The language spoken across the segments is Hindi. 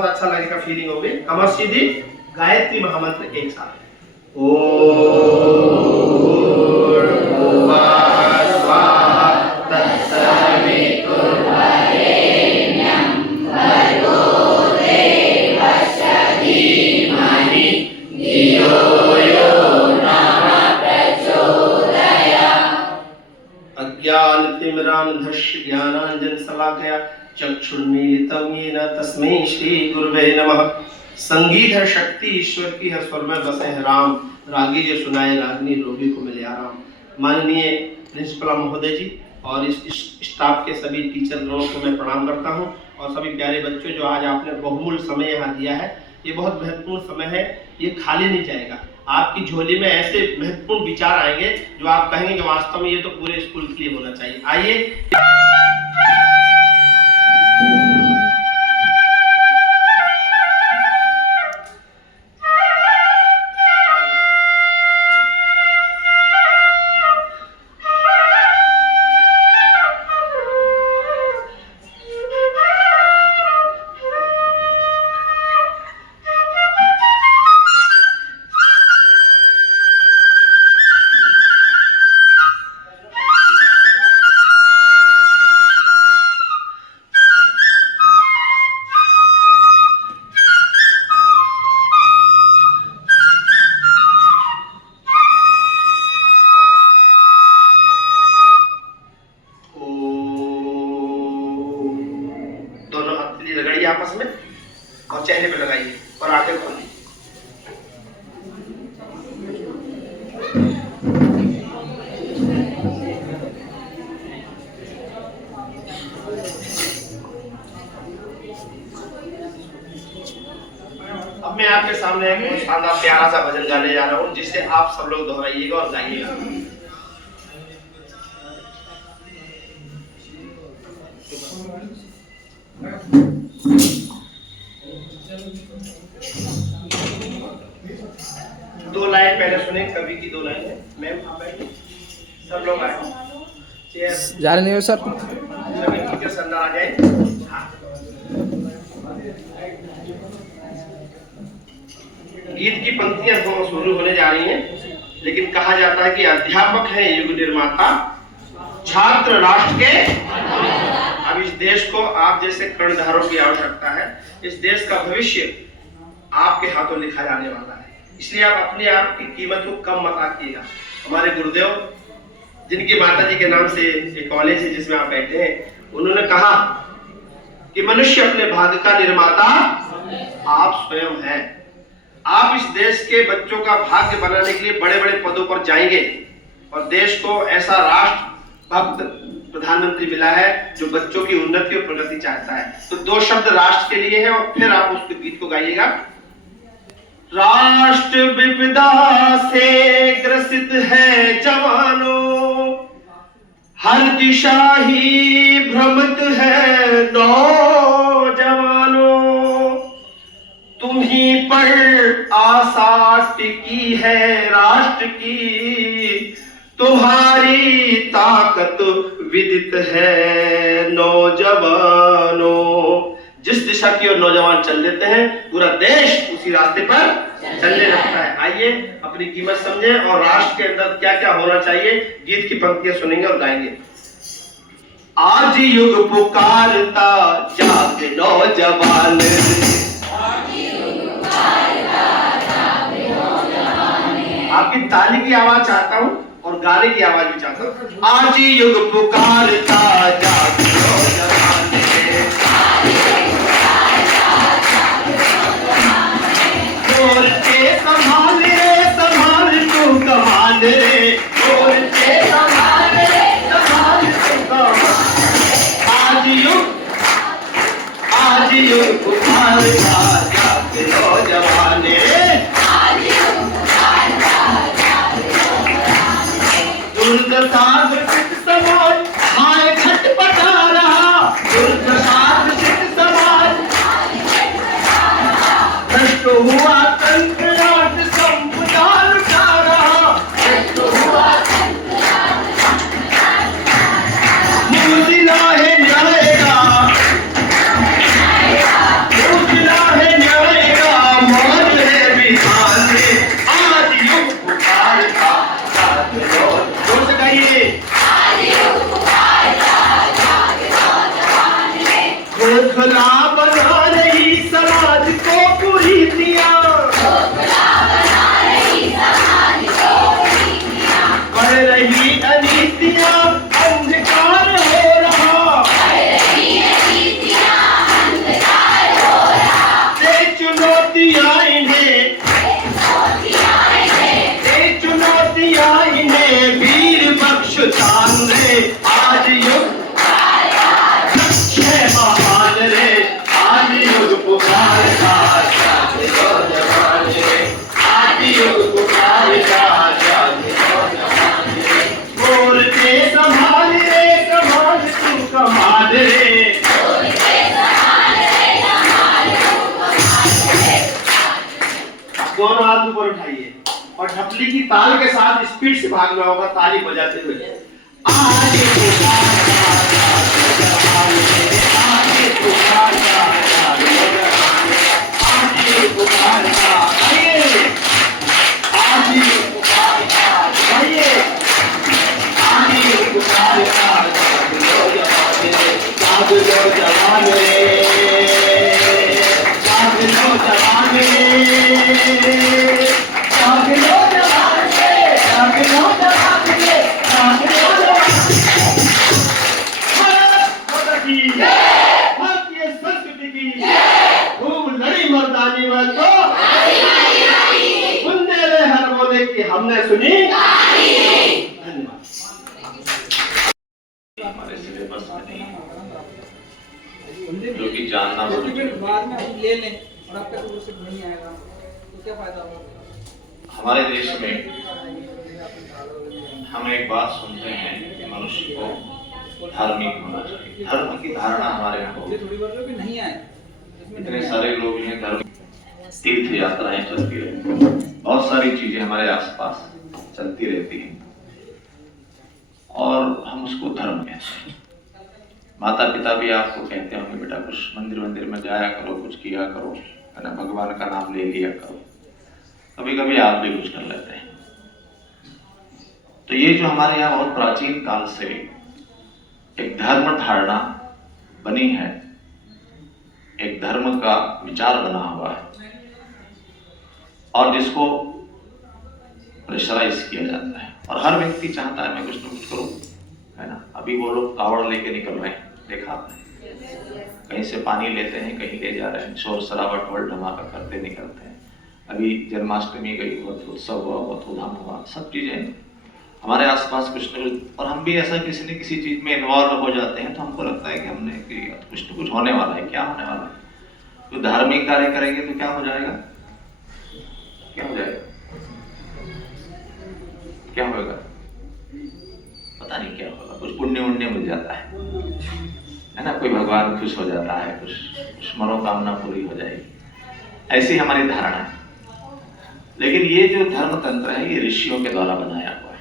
बहुत अच्छा लगेगा, फीलिंग होगी। कमर सीधी, गायत्री महामंत्र एक साथ। ओम भूर्भुवः स्वः तत्सवितुर्वरेण्यं भर्गो देवस्य धीमहि धियो यो नः प्रचोदयात्। अज्ञानतिमिरान्धस्य ज्ञानाञ्जनशलाकया चक्षुर्मीलितं येन तस्मै श्री गुरुवे नमः। संगीत है शक्ति ईश्वर की है, स्वर में बसे है राम, रागी जो सुनाए रागनी रोगी को मिले आराम। माननीय प्रिंसिपल महोदय जी और इस स्टाफ के सभी टीचर गणों को मैं प्रणाम करता हूं, और सभी प्यारे बच्चों जो आज आपने बहुमूल्य समय यहाँ दिया है, ये बहुत महत्वपूर्ण समय है, ये खाली नहीं जाएगा। आपकी झोली में ऐसे महत्वपूर्ण विचार आएंगे जो आप कहेंगे कि वास्तव में ये तो पूरे स्कूल के लिए होना चाहिए। आइए रगड़िए आपस में और चेहरे पे लगाइए और आंखें खोलिए। अब मैं आपके सामने एक शानदार प्यारा सा भजन गाने जा रहा हूँ, जिसे आप सब लोग दोहराइएगा और गाइएगा। दो लाइन पहले सुने, कवि की दो लाइन है। मैम आप आइए, सब लोग आए, जा रहे नहीं सर, सभी टीचर्स अंदर आ जाए। गीत की पंक्तियां शुरू होने जा रही हैं, लेकिन कहा जाता है कि अध्यापक है युग निर्माता, छात्र राष्ट्र के। अब इस देश को आप जैसे कर्णधारों की आवश्यकता है। इस देश का भविष्य आपके हाथों लिखा जाने वाला है, इसलिए आप अपने आप की कीमत को कम मत आंकिएगा। हमारे गुरुदेव, जिनकी माता जी के नाम से एक कॉलेज है जिसमें आप बैठे हैं, उन्होंने कहा कि मनुष्य अपने भाग्य का निर्माता आप स्वयं हैं। आप इस देश के बच्चों का भाग्य बनाने के लिए बड़े बड़े पदों पर जाएंगे, और देश को ऐसा राष्ट्र भक्त प्रधानमंत्री मिला है जो बच्चों की उन्नति और प्रगति चाहता है। तो दो शब्द राष्ट्र के लिए है, और फिर आप उस गीत को गाइएगा। राष्ट्र विपदा से ग्रसित है जवानों, हर दिशा ही भ्रमित है नौजवानों, तुम्हीं पर आशा टिकी है राष्ट्र की, तुम्हारी ताकत विदित है नौजवानों। जिस दिशा की ओर नौजवान चल देते हैं, पूरा देश उसी रास्ते पर चलने लगता है। आइए अपनी कीमत समझें और राष्ट्र के अंदर क्या क्या होना चाहिए, गीत की पंक्तियां सुनेंगे और गाएंगे। आज युग पुकारता जाग नौजवान, आपकी ताली की आवाज चाहता हूं और गाने की आवाज भी चाहता हूं। आज युग पुकारता जाग नौजवान, और के संभाल रे संभाल तू कमान रे, और के संभाल रे संभाल तू कमान। आज युग पुकारता जाग नौजवान, दुर्दशा समाज हाय खटपटा रहा, दुर्दशा समाज भ्रष्ट हुआ तंत्र राष्ट्र संपदा लुटा रहा, भ्रष्ट हुआ मुझिला है न्याय का, मुझिला है दोनों हाथ ऊपर उठाइए और ढपली की ताल के साथ स्पीड से भागना होगा, ताली बजाते हुए। आगे हमने सुनी। धन्यवाद। हमारे सिलेबस में नहीं है, जो कि जानना बहुत बाद में हम ले लें और आपका तो सिर्फ नहीं आएगा तो क्या फायदा होगा? हमारे देश में हम एक बात सुनते हैं कि मनुष्य को धार्मिक होना चाहिए। धर्म की धारणा हमारे यहाँ बहुत थोड़ी बार लोग नहीं आए, इतने सारे लोग हैं, धर्म तीर्थ यात्राएं चलती रहती हैं, बहुत सारी चीजें हमारे आसपास चलती रहती हैं और हम उसको धर्म कहते हैं। माता पिता भी आपको कहते होंगे बेटा कुछ मंदिर में जाया करो, कुछ किया करो, है ना, भगवान का नाम ले लिया करो। कभी कभी आप भी कुछ कर लेते हैं। तो ये जो हमारे यहाँ बहुत प्राचीन काल से एक धर्म धारणा बनी है, एक धर्म का विचार बना हुआ है और जिसको प्रेशराइज किया जाता है और हर व्यक्ति चाहता है मैं कुछ ना कुछ करूं, है ना। अभी वो लोग कावड़ लेके निकल रहे हैं, देखा आपने, कहीं से पानी लेते हैं, कहीं ले जा रहे हैं, शोर शराबा ढोल धमाका करते निकलते हैं। अभी जन्माष्टमी गई, बहुत उत्सव हुआ, बहुत धूमधाम हुआ, सब चीजें हमारे आसपास कुछ न कुछ, और हम भी ऐसा किसी न किसी चीज में इन्वॉल्व हो जाते हैं तो हमको लगता है कि हमने कुछ न कुछ होने वाला है। क्या होने वाला है? तो धार्मिक कार्य करेंगे तो क्या हो जाएगा? क्या हो जाएगा? क्या होगा? पता नहीं क्या होगा, कुछ पुण्य उण्य मिल जाता है ना, कोई भगवान खुश हो जाता है, कुछ मनोकामना पूरी हो जाएगी, ऐसी हमारी धारणा है। लेकिन ये जो धर्म तंत्र है ये ऋषियों के द्वारा बनाया हुआ है।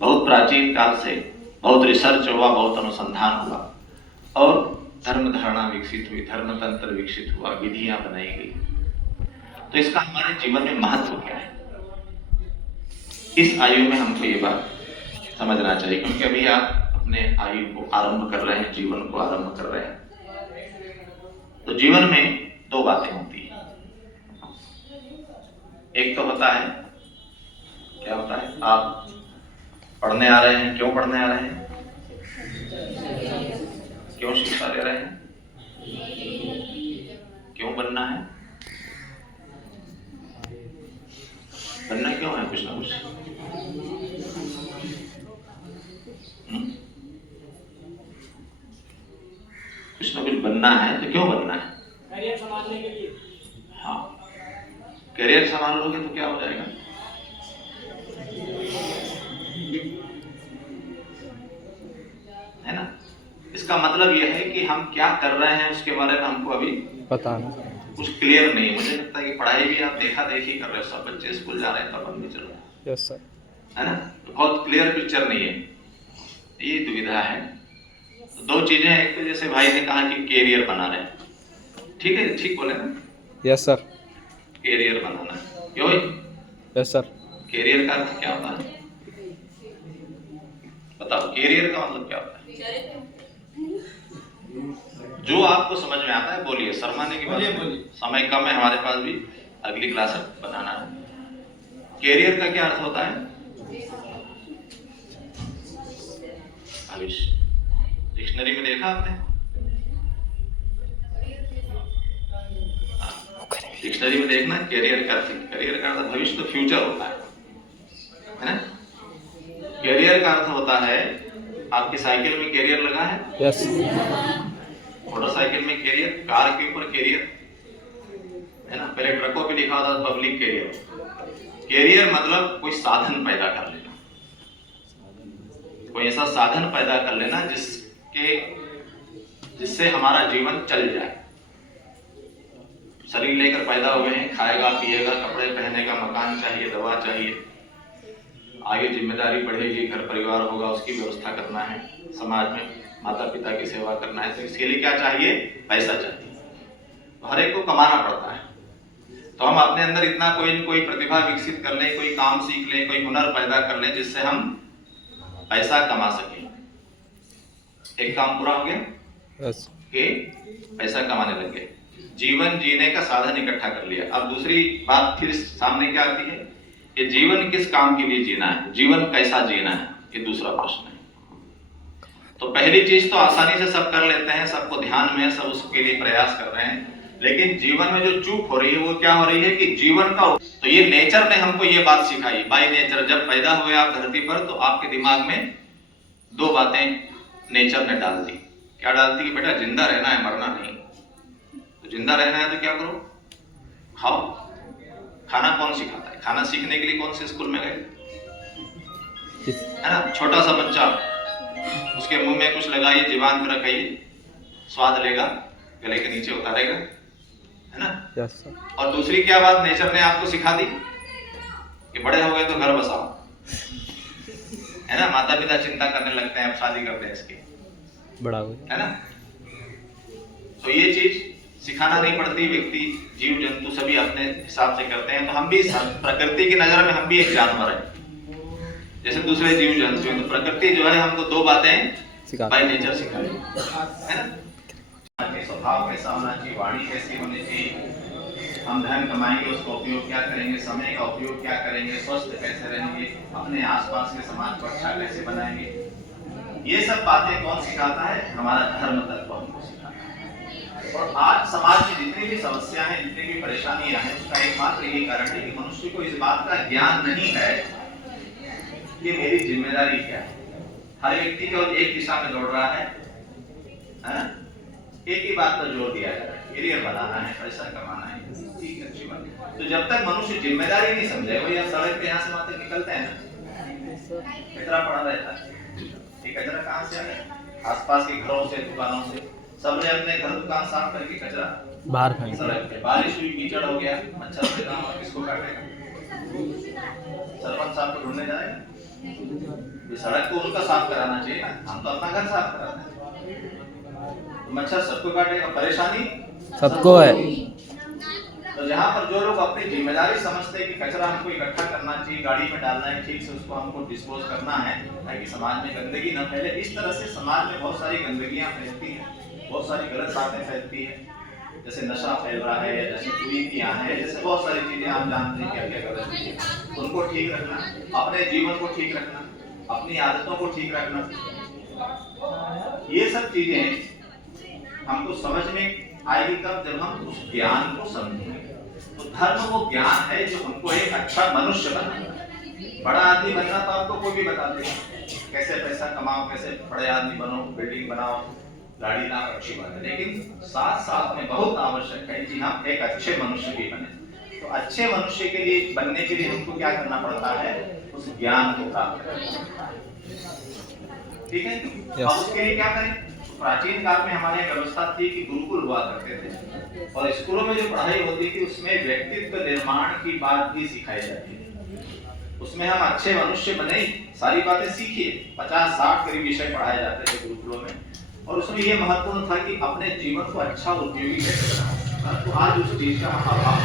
बहुत प्राचीन काल से बहुत रिसर्च हुआ, बहुत अनुसंधान हुआ और धर्म धारणा विकसित हुई, धर्म तंत्र विकसित हुआ, विधियां बनाई गई। तो इसका हमारे जीवन में महत्व क्या है, इस आयु में हमको ये बात समझना चाहिए, क्योंकि अभी आप अपने आयु को आरंभ कर रहे हैं, जीवन को आरंभ कर रहे हैं। तो जीवन में दो बातें होती हैं। एक तो होता है, क्या होता है, आप पढ़ने आ रहे हैं, क्यों पढ़ने आ रहे हैं, क्यों शिक्षा ले रहे हैं, क्यों बनना है, बनना क्यों है, कुछ ना कुछ कुछ ना कुछ बनना है। तो क्यों बनना है? करियर संभालने के लिए। हाँ, करियर संभाल लोगे तो क्या हो जाएगा? है ना। इसका मतलब यह है कि हम क्या कर रहे हैं उसके बारे में हमको अभी पता नहीं, कुछ क्लियर नहीं है। मुझे लगता है कि पढ़ाई भी आप देखा देखी कर रहे हो, सब बच्चे स्कूल जा रहे हैं, तब हम भी चल रहे हैं, यस सर, है ना। तो बहुत क्लियर पिक्चर नहीं है, ये दुविधा है। तो दो चीजें हैं, एक तो जैसे भाई ने कहा कि कैरियर बना रहे हैं, ठीक है, ठीक बोले ना, यस सर, कैरियर बनाना, क्यों? Yes sir. कैरियर का अर्थ क्या होता है, बताओ, कैरियर का मतलब क्या होता है? जो आपको समझ में आता है बोलिए, शर्माने की बात नहीं, समय कम है हमारे पास भी, अगली क्लास बनाना है। कैरियर का क्या अर्थ होता है? भविष्य। डिक्शनरी में देखा आपने? डिक्शनरी में देखना कैरियर का अर्थ, कैरियर का अर्थ भविष्य, तो फ्यूचर होता है ना। कैरियर का अर्थ होता है, आपकी साइकिल में कैरियर लगा है, यस, मोटरसाइकिल में कैरियर, कार के ऊपर कैरियर, है ना। पहले ट्रकों पे लिखा होता था पब्लिक कैरियर। कैरियर मतलब कोई साधन पैदा कर लेना, कोई ऐसा साधन पैदा कर लेना जिससे हमारा जीवन चल जाए, शरीर लेकर पैदा हुए हैं, खाएगा पिएगा, कपड़े पहनेगा, मकान चाहिए, दवा चाहिए, आगे जिम्मेदारी बढ़ेगी, घर परिवार होगा, उसकी व्यवस्था करना है, समाज में माता पिता की सेवा करना है, तो इसके लिए क्या चाहिए? पैसा चाहिए। तो हर एक को कमाना पड़ता है। तो हम अपने अंदर इतना कोई न कोई प्रतिभा विकसित कर लें, कोई काम सीख लें, कोई हुनर पैदा कर लें जिससे हम पैसा कमा सकें। एक काम पूरा हो गया कि पैसा कमाने लग गए, जीवन जीने का साधन इकट्ठा कर लिया। अब दूसरी बात फिर सामने क्या आती है कि जीवन किस काम के लिए जीना है, जीवन कैसा जीना है, ये दूसरा प्रश्न है। तो पहली चीज तो आसानी से सब कर लेते हैं, सबको ध्यान में, सब उसके लिए प्रयास कर रहे हैं, लेकिन जीवन में जो चूक हो रही है वो क्या हो रही है कि जीवन का, तो ये नेचर ने हमको ये बात सिखाई, बाय नेचर। जब पैदा हुए आप धरती पर तो आपके दिमाग में दो बातें नेचर ने डाल दी। क्या डालती कि बेटा जिंदा रहना है, मरना नहीं। तो जिंदा रहना है तो क्या करो? खाओ। खाना कौन सिखाता है? खाना सीखने के लिए कौन से स्कूल में गए? है ना, छोटा सा बच्चा, उसके मुंह में कुछ लगाइए, जीवान पे रखिए, स्वाद लेगा, गले के नीचे उतारेगा, है ना। yes, और दूसरी क्या बात नेचर ने आपको सिखा दी कि बड़े हो गए तो घर बसाओ, है ना। माता पिता चिंता करने लगते हैं, अब शादी करते हैं इसकी, बड़ा हो, है ना। तो ये चीज सिखाना नहीं पड़ती, व्यक्ति जीव जंतु सभी अपने हिसाब से करते हैं। तो हम भी प्रकृति की नजर में हम भी एक जानवर है जैसे दूसरे जीव जंतु हैं। तो प्रकृति जो है हमको दो बातें बाय नेचर सिखाती है ना। स्वभाव कैसा होना चाहिए, वाणी कैसी होनी चाहिए, हम धन कमाएंगे उसका उपयोग क्या करेंगे, समय का उपयोग क्या करेंगे, स्वस्थ कैसे रहेंगे, अपने आसपास के समाज को अच्छा कैसे बनाएंगे, ये सब बातें कौन सिखाता है? हमारा धर्म तत्व हमको सिखाता है। और आज समाज में जितनी भी समस्या है, जितनी भी परेशानियां हैं, उसका एकमात्र यही कारण है कि मनुष्य को इस बात का ज्ञान नहीं है कि मेरी जिम्मेदारी क्या है। हर व्यक्ति केवल एक दिशा में दौड़ रहा है ना, एक ही बात पर जोर दिया जा रहा है, करियर बनाना है, पैसा कमाना है, ठीक है, अच्छी बात है। तो जब तक मनुष्य जिम्मेदारी नहीं समझेगा, वही आप सड़क पे यहाँ से वहां तक निकलते हैं ना, कचरा पड़ा रहता है, ये कचरा कहाँ से आ रहा है? आसपास के घरों से, दुकानों से, सबने अपने घर दुकान साफ करके कचरा बाहर फेंक, सड़क पे, बारिश हुई, कीचड़ हो गया, मच्छर पैदा हुआ, किसको काटेगा? सरपंच साहब को ढूंढने जाएगा। सड़क को उनका साफ कराना चाहिए ना, हम तो अपना घर साफ कराते हैं। मच्छर सबको काटेगा, परेशानी सबको है। तो जहाँ पर जो लोग अपनी जिम्मेदारी समझते हैं कि कचरा हमको इकट्ठा करना चाहिए, गाड़ी में डालना है, ठीक से उसको हमको डिस्पोज करना है ताकि समाज में गंदगी न फैले। इस तरह से समाज में बहुत सारी गंदगियां फैलती हैं, बहुत सारी गलत बातें फैलती हैं, जैसे नशा फैल रहा है, जैसे कुरीतियां हैं, जैसे बहुत सारी चीजें आप जानते हैं क्या क्या गलत चीजें। उनको ठीक रखना, अपने जीवन को ठीक रखना, अपनी आदतों को ठीक रखना, ये सब चीजें हमको समझ में आएगी कब? जब हम उस ज्ञान को समझेंगे। तो धर्म वो ज्ञान है जो हमको एक अच्छा मनुष्य बनाता है। बड़ा आदमी बनना तो आपको कोई भी बता देगा, कैसे पैसा कमाओ, कैसे बड़े आदमी बनो, बिल्डिंग बनाओ, गाड़ी लाओ, अच्छी बात है, लेकिन साथ साथ में बहुत आवश्यक है कि हम एक अच्छे मनुष्य भी बने। तो अच्छे मनुष्य के लिए बनने के लिए हमको क्या करना पड़ता है? उस ज्ञान को प्राप्त करना पड़ता है, ठीक है। अब उसके लिए क्या करें? प्राचीन काल में हमारे व्यवस्था थी कि गुरुकुल हुआ करते थे, और स्कूलों में जो पढ़ाई होती थी उसमें व्यक्तित्व निर्माण की बात भी सिखाई जाती थी। उसमें हम अच्छे मनुष्य बने, सारी बातें सीखिए। 50-60 करीब विषय पढ़ाए जाते थे गुरुकुलों में, और उसमें यह महत्वपूर्ण था कि अपने जीवन को अच्छा उपयोगी कैसे बनाओ। तो आज उस चीज का अभाव।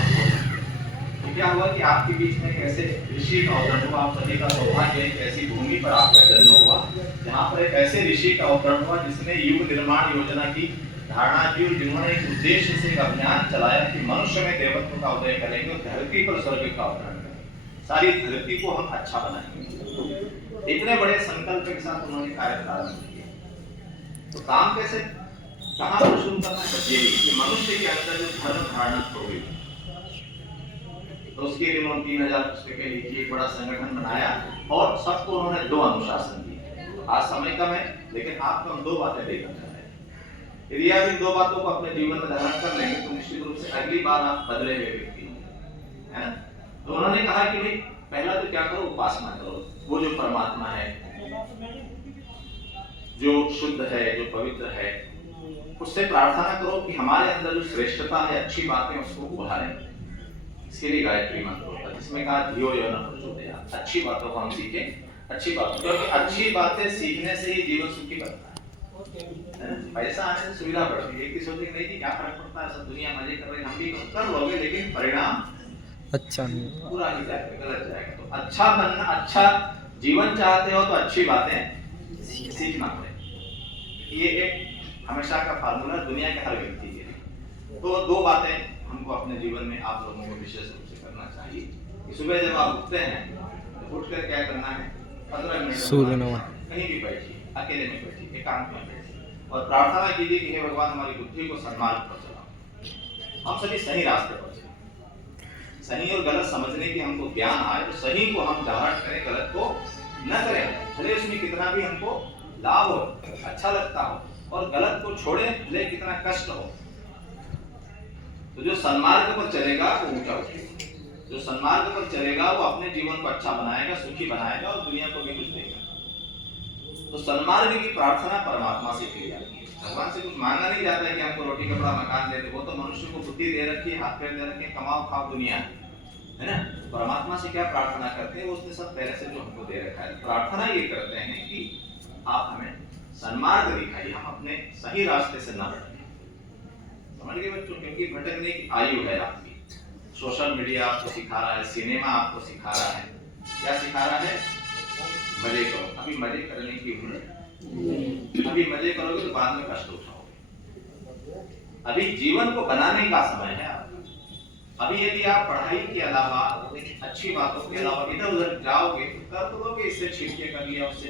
तो क्या हुआ कि आपके बीच में कैसे ऋषि का अवतरण हुआ, आप सभी का सौभाग्य है, ऐसी भूमि पर आपका जन्म हुआ जहाँ पर एक ऐसे ऋषि का अवतरण हुआ जिसने युग निर्माण योजना की धारणा की, और जिन्होंने एक उद्देश्य से एक अभियान चलाया कि मनुष्य में देवत्व का उदय करेंगे और धरती पर स्वर्ग का अवतरण करेंगे, सारी धरती को हम अच्छा बनाएंगे। इतने बड़े संकल्प के साथ उन्होंने कार्य प्रारंभ किया। तो काम कैसे, कहाँ पर शुरू करना है? ये मनुष्य के अंदर जो धर्म धारणा हो गई, तो उसके लिए उन्होंने 3000 पुस्तकें लिखी, एक बड़ा संगठन बनाया, और सबको उन्होंने 2 अनुशासन दिए। आज समय कम है, लेकिन आपको हम 2 बातें देकर जा रहे हैं। यदि आप इन 2 बातों को अपने जीवन में धारण कर लेंगे तो निश्चित रूप से अगली बार आप बदले हुए व्यक्ति होंगे, है। तो उन्होंने कहा कि भाई पहला तो क्या करो, उपासना करो। वो जो परमात्मा है, जो शुद्ध है, जो पवित्र है, उससे प्रार्थना करो कि हमारे अंदर जो श्रेष्ठता है, अच्छी बातें, उसको उभारें। इसके लिए गायत्री मंत्र होता है, जिसमें कहा धियो यो न प्रचोदयात्, अच्छी बातों को हम सीखें, अच्छी बातों, क्योंकि अच्छी बातें सीखने से ही जीवन सुखी बनता है। पैसा आने से सुविधा बढ़ती है, कि सोचेंगे नहीं कि क्या फर्क पड़ता है, सब दुनिया मजे कर रहे हैं, हम भी कर लोगे, लेकिन परिणाम अच्छा नहीं पूरा ही जाएगा, गलत जाएगा। तो अच्छा बनना, अच्छा जीवन चाहते हो तो अच्छी बातें सीखना पड़ेगा। ये एक हमेशा का फार्मूला दुनिया के हर व्यक्ति के लिए। तो दो बातें हमको अपने जीवन में आप लोगों को विशेष रूप से करना चाहिए कि सुबह जब आप उठते हैं तो उठकर क्या करना है, 15 मिनट सूर्य नमस्कार कहीं भी बैठिए, अकेले में बैठिए, एकांत में बैठिए और प्रार्थना कीजिए कि हे भगवान, हमारी बुद्धि को सन्मार्ग पर चलाओ, हम सभी सही रास्ते पर चलें, सही और गलत समझने की हमको ज्ञान आए, तो सही को हम धारण करें, गलत को न करें, भले उसमें कितना भी हमको लाभ हो, अच्छा लगता हो, और गलत को छोड़े भले कितना कष्ट हो। तो जो सन्मार्ग पर चलेगा वो ऊंचा उठेगा, जो सन्मार्ग पर चलेगा वो अपने जीवन को अच्छा बनाएगा, सुखी बनाएगा और दुनिया को भी कुछ देगा। तो सन्मार्ग की प्रार्थना परमात्मा से की जाती है। भगवान से कुछ मांगा नहीं जाता है कि हमको रोटी कपड़ा मकान दे दे, वो तो मनुष्य को बुद्धि दे रखी है, हाथ पैर दे रखे, कमाओ खाओ दुनिया, है ना। परमात्मा से क्या प्रार्थना करते हैं, उसने सब पहले से जो हमको दे रखा है। प्रार्थना ये करते हैं कि आप हमें सन्मार्ग दिखाइए, हम अपने सही रास्ते से न भटकें। समझ गए बच्चों, क्योंकि भटकने की आयु है आपकी। सोशल मीडिया आपको सिखा रहा है, सिनेमा आपको सिखा रहा है, क्या सिखा रहा है, मजे करो। अभी मजे करने की उम्र, अभी मजे करोगे तो बाद में कष्ट उठाओगे। अभी जीवन को बनाने का समय है आपका। अभी यदि आप पढ़ाई के अलावा अच्छी बातों के अलावा इधर उधर जाओगे तो कर दोगे, इससे छिपके कर लिया, उससे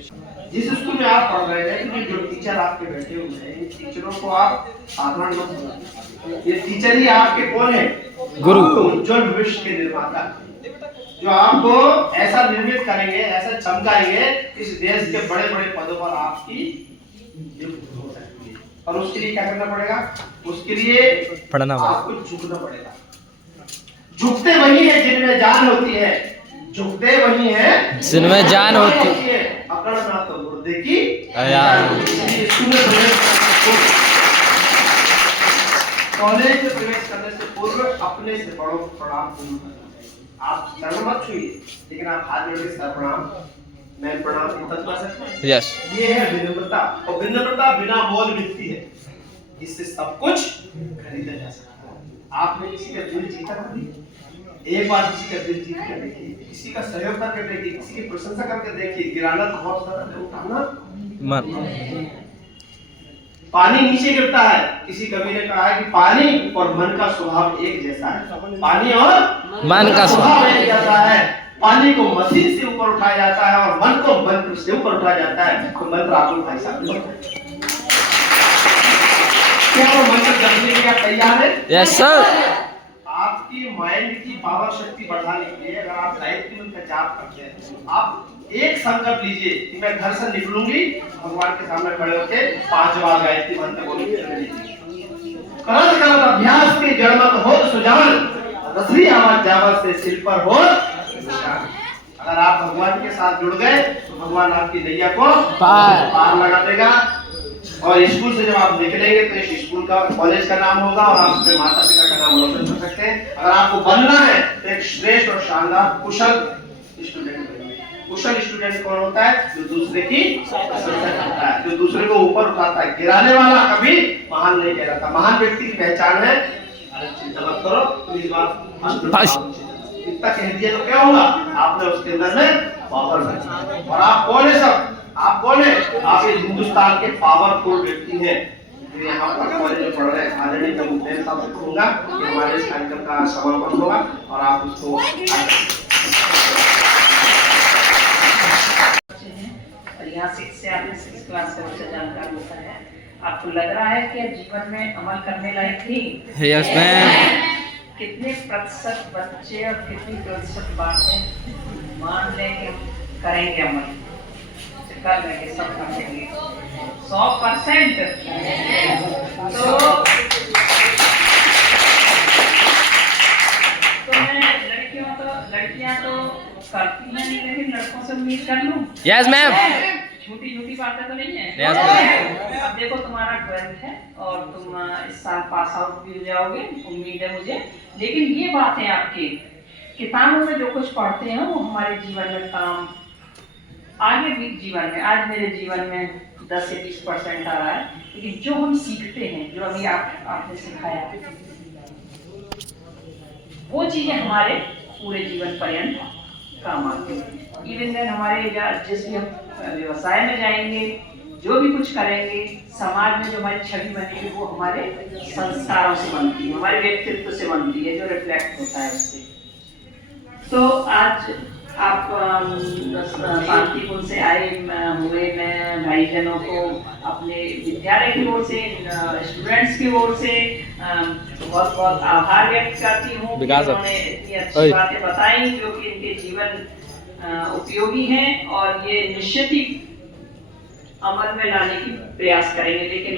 जिस स्कूल में आप पढ़ रहे हैं, जो टीचर आपके बैठे हुए हैं, इन टीचरों को आप साधारण मत समझिए। ये टीचर ही आपके कौन है, गुरु, उज्जवल भविष्य के निर्माता, जो आपको ऐसा निर्मित करेंगे, ऐसा चमकाएंगे, इस देश के बड़े बड़े पदों पर आपकी नियुक्ति हो सकती है। और उसके लिए क्या करना पड़ेगा, उसके लिए पढ़ना पड़ेगा, आपको झुकना पड़ेगा। झुकते वही है जिनमें जान होती है, झुकते वही है जिनमें जान होती है। अकड़ना तो मुर्दे की कॉलेज में प्रवेश करने से पूर्व अपने से बड़ों को प्रणाम जरूर करना चाहिए। आप शर्म मत छुइए, लेकिन आप हाथ जोड़ के सर प्रणाम, मैं प्रणाम कर सकते हैं। यस, ये है विनम्रता, और विनम्रता बिना बोल मिलती है, इससे सब कुछ खरीदा जा सकता है। आपने किसी का दिल जीता कभी, एक बार किसी का दिल जीत कर देखिए, किसी का सहयोग करके देखिए, किसी की प्रशंसा करके देखिए। गिराना तो बहुत सारा है, उठाना मन, पानी नीचे गिरता है। किसी कवि ने कहा है कि पानी और मन का स्वभाव एक जैसा है, पानी और मन का स्वभाव एक जैसा है। पानी को मशीन से ऊपर उठाया जाता है और मन को मंत्र से ऊपर उठाया जाता है। तो मंत्र आपको भाई साहब क्या वो मंत्र जपने के लिए तैयार है? Yes sir. आपकी माइंड की पावर शक्ति बढ़ाने के लिए अगर आप गायत्री मंत्र का जाप करते हैं, आप एक संकल्प लीजिए कि मैं घर से निकलूंगी, भगवान के सामने खड़े होकर 5 बार गायत्री मंत्र बोलूंगी। करत करत अभ्यास के जड़मत हो सुजान, रसरी आवाज जावत से सिर पर हो निशान। अगर आप भगवान के साथ जुड़ गए तो भगवान आपकी नैया को पार लगा देगा। और स्कूल से जब आप निकलेंगे तो इस स्कूल का, कॉलेज का नाम होगा और आप अपने माता पिता का नाम रोशन कर सकते हैं। अगर आपको बनना है तो एक श्रेष्ठ और शानदार कुशल स्टूडेंट बनिए। कुशल स्टूडेंट कौन होता है, जो दूसरे की प्रशंसा करता है, जो दूसरे को ऊपर उठाता है। गिराने वाला कभी महान नहीं कहलाता। महान व्यक्ति की पहचान है, चिंता मत करो, इस बार इतना कह दिया तो क्या होगा, आपने उसके अंदर में पावर रखी। और आप कौन है सब, आप कौन है, आप इस हिंदुस्तान के पावरफुल व्यक्ति हैं। यहाँ पर कॉलेज में पढ़ रहे आदरणीय मुख्तार साहब से कहूंगा कि हमारे इस कार्यक्रम का समापन होगा और आप उसको और यहाँ 6 से आपने 6 क्लास से बच्चा जानकार होता है। आपको लग रहा है कि जीवन में अमल करने लायक थी? Yes ma'am. कितने प्रतिशत बच्चे और कितनी प्रतिशत बातें मान लें कि करेंगे अमल, कर लेंगे, सब कर लेंगे 100%। तो मैं लड़कियां तो करती नहीं, लेकिन लड़कों से उम्मीद कर लूं। Yes ma'am. छोटी छोटी की बातें तो नहीं है? Yes, ma'am. अब देखो तुम्हारा 12th है और तुम इस साल पास आउट भी हो जाओगे, उम्मीद है मुझे। लेकिन ये बात है आपकी, किताबों में जो कुछ पढ़ते हैं वो हमारे जीवन में काम आगे भी जीवन में, आज मेरे जीवन में 10 से 20% आ रहा है, लेकिन जो हम सीखते हैं, जो अभी आपने सिखाया, वो चीजें हमारे पूरे जीवन पर्यंत काम आती है। इवन देन हमारे जिस भी हम व्यवसाय में जाएंगे, जो भी कुछ करेंगे, समाज में जो हमारी छवि बनेगी वो हमारे संस्कारों से बनती है, हमारे व्यक्तित्व से बनती है, जो रिफ्लेक्ट होता है उससे। तो आज आप शांतिपुर से आए हुए मैं भाईजनों को अपने विद्यालय की ओर से, स्टूडेंट्स की ओर से बहुत बहुत आभार व्यक्त करती हूँ। उन्होंने इतनी अच्छी बातें बताई जो कि इनके जीवन उपयोगी हैं और ये निश्चित ही अमल में लाने की प्रयास करेंगे, लेकिन